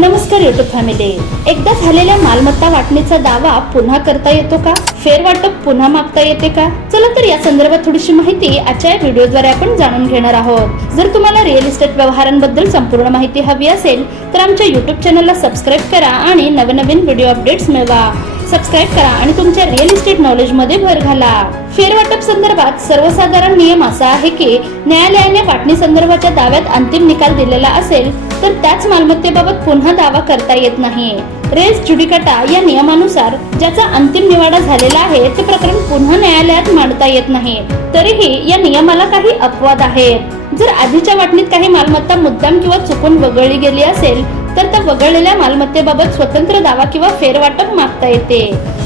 नमस्कार YouTube family एकदा झालेल्या मालमत्ता वाटणीचा दावा पुन्हा करता येतो का? फेरवाटप पुन्हा मागता येते का? चला तर या संदर्भात थोडीशी माहिती आजच्या व्हिडिओद्वारे आपण जाणून घेणार आहोत. जर तुम्हाला रिअल इस्टेट व्यवहारांबद्दल संपूर्ण माहिती हवी असेल तर आमच्या युट्यूब चॅनलला सबस्क्राईब करा आणि नवनवीन व्हिडिओ अपडेट्स मिळवा. सबस्क्राईब करा आणि तुमच्या रिअल इस्टेट नॉलेजमध्ये भर घाला. फेरवाटप संदर्भात सर्वसाधारण नियम असा आहे की न्यायालयाने वाटणी संदर्भाच्या दाव्यात अंतिम निकाल दिलेला असेल तर त्याच मालमत्तेबाबत पुन्हा दावा करता येत नाही. रेस जुडिकाटा या नियमानुसार ज्याचा अंतिम निवाडा झालेला आहे ते प्रकरण पुन्हा न्यायालयात मांडता येत नाही. तरीही या नियमाला काही अपवाद आहेत. जर आधीच्या वाटणीत काही मालमत्ता मुद्दाम किंवा चुकून वगळली गेली असेल तर त्या वगळलेल्या मालमत्तेबाबत स्वतंत्र दावा किंवा फेरवाटप मागता येते.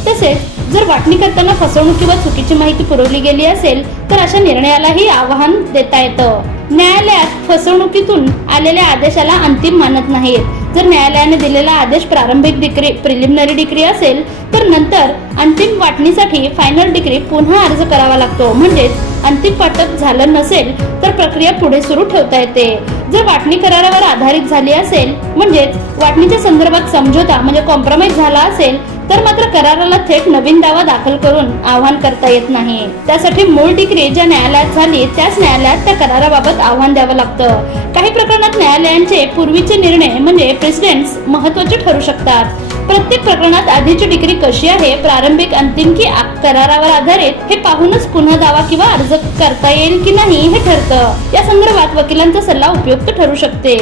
तसेच जर वाटणी करताना फसवणूक किंवा चुकीची माहिती पुरवली गेली असेल तर अशा निर्णयालाही आव्हान देता येतं. न्यायालयात फसवणुकीतून आलेल्या आदेशाला अंतिम मानत नाहीत. जर न्यायालयाने दिलेला आदेश प्रारंभिक डिक्री प्रिलिमिनरी डिग्री असेल तर नंतर अंतिम वाटणीसाठी फायनल डिक्री पुन्हा अर्ज करावा लागतो. म्हणजेच अंतिम वाटप झालं नसेल तर प्रक्रिया पुढे सुरू ठेवता येते. जर वाटणी करारावर आधारित झाली असेल म्हणजेच वाटणीच्या संदर्भात समझोता म्हणजे कॉम्प्रोमाइज झाला असेल तर मात्र कराराला थेट नवीन दावा दाखल करून आव्हान करता येत नाही. त्यासाठी मूळ डिग्री ज्या न्यायालयात झाली त्याच न्यायालयात त्या कराराबाबत आव्हान द्यावं लागतं. काही प्रकरणात न्यायालयांचे पूर्वीचे निर्णय म्हणजे प्रेसिडेंट्स महत्त्वाचे ठरू शकतात. प्रत्येक प्रकरणात आधीची डिग्री कशी आहे प्रारंभिक अंतिम की करारावर आधारित हे पाहूनच पुन्हा दावा किंवा अर्ज करता येईल की नाही हे ठरतं. या संदर्भात वकिलांचा सल्ला उपयुक्त ठरू शकते.